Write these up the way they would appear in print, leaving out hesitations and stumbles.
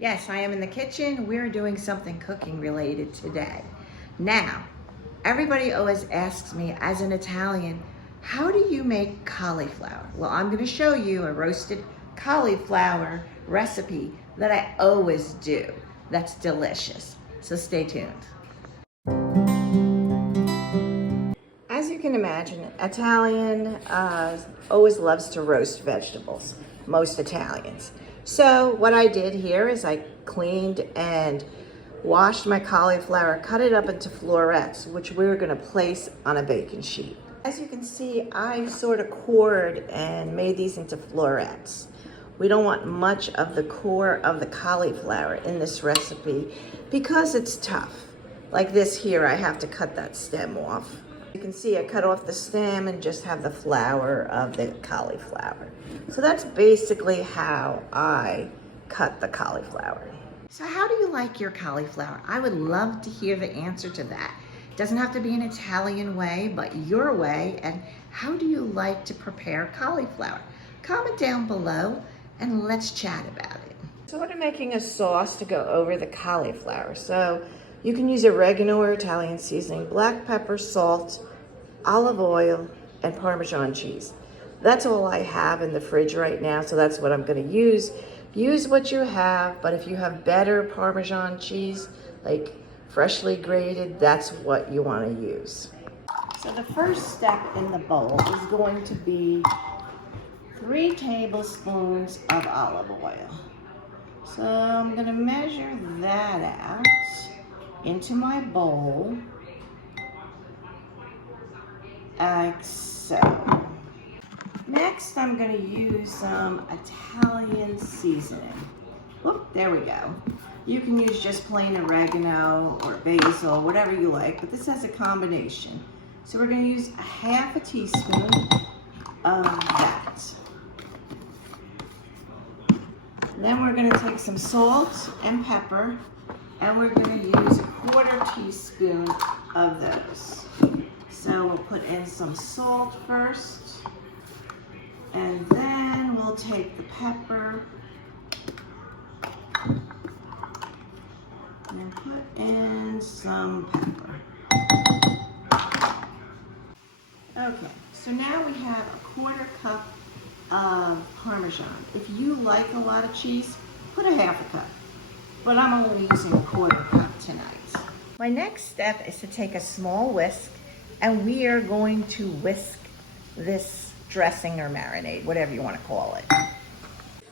Yes, I am in the kitchen. We're doing something cooking related today. Now, everybody always asks me as an Italian, how do you make cauliflower? Well, I'm going to show you a roasted cauliflower recipe that I always do. That's delicious. So stay tuned. As you can imagine, Italian always loves to roast vegetables, most Italians. So what I did here is I cleaned and washed my cauliflower, cut it up into florets, which we're gonna place on a baking sheet. As you can see, I sort of cored and made these into florets. We don't want much of the core of the cauliflower in this recipe because it's tough. Like this here, I have to cut that stem off. You can see I cut off the stem and just have the flower of the cauliflower. So that's basically how I cut the cauliflower. So how do you like your cauliflower? I would love to hear the answer to that. It doesn't have to be an Italian way, but your way. And how do you like to prepare cauliflower? Comment down below and let's chat about it. So I'm making a sauce to go over the cauliflower. So you can use oregano or Italian seasoning, black pepper, salt, olive oil, and Parmesan cheese. That's all I have in the fridge right now, so that's what I'm gonna use. Use what you have, but if you have better Parmesan cheese, like freshly grated, that's what you wanna use. So the first step in the bowl is going to be 3 tablespoons of olive oil. So I'm gonna measure that out into my bowl, like so. Next, I'm going to use some Italian seasoning. Whoop, there we go. You can use just plain oregano or basil, whatever you like, but this has a combination. So we're going to use a half a teaspoon of that. Then we're going to take some salt and pepper, and we're going to use a 1/4 teaspoon of those. So we'll put in some salt first, and then we'll take the pepper and put in some pepper. Okay, so now we have a 1/4 cup of Parmesan. If you like a lot of cheese, put a half a cup. But I'm only using a 1/4 cup tonight. My next step is to take a small whisk, and we are going to whisk this dressing or marinade, whatever you want to call it.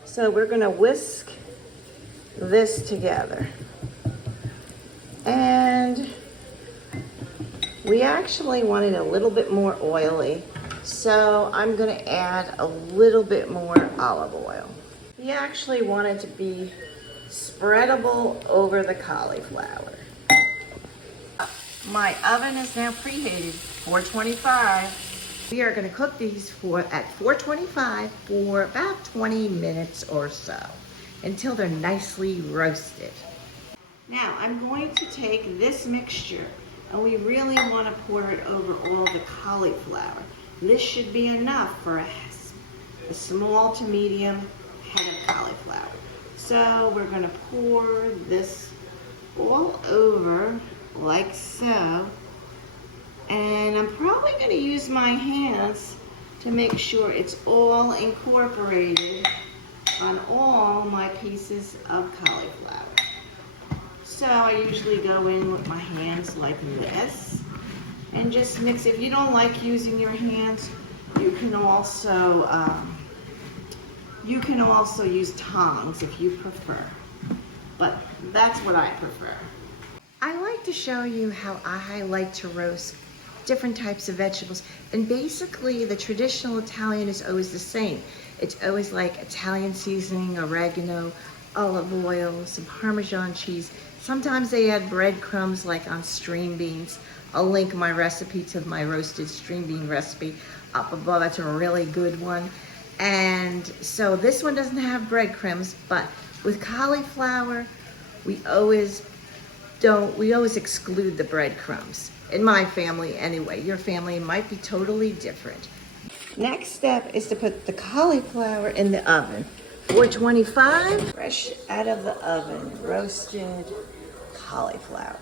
So we're going to whisk this together. And we actually want it a little bit more oily, so I'm going to add a little bit more olive oil. We actually want it to be spreadable over the cauliflower. My oven is now preheated, 425. We are going to cook these at 425 for about 20 minutes or so until they're nicely roasted. Now I'm going to take this mixture, and we really want to pour it over all the cauliflower. This should be enough for a small to medium head of cauliflower. So we're going to pour this all over like so, and I'm probably going to use my hands to make sure it's all incorporated on all my pieces of cauliflower. So I usually go in with my hands like this and just mix. If you don't like using your hands, you can also use tongs if you prefer, but that's what I prefer. I like to show you how I like to roast different types of vegetables, and basically the traditional Italian is always the same. It's always like Italian seasoning, oregano, olive oil, some Parmesan cheese. Sometimes they add breadcrumbs like on string beans. I'll link my recipe to my roasted string bean recipe up above. That's a really good one. And so this one doesn't have breadcrumbs, but with cauliflower, we always exclude the breadcrumbs. In my family anyway. Your family might be totally different. Next step is to put the cauliflower in the oven 425, fresh out of the oven, roasted cauliflower.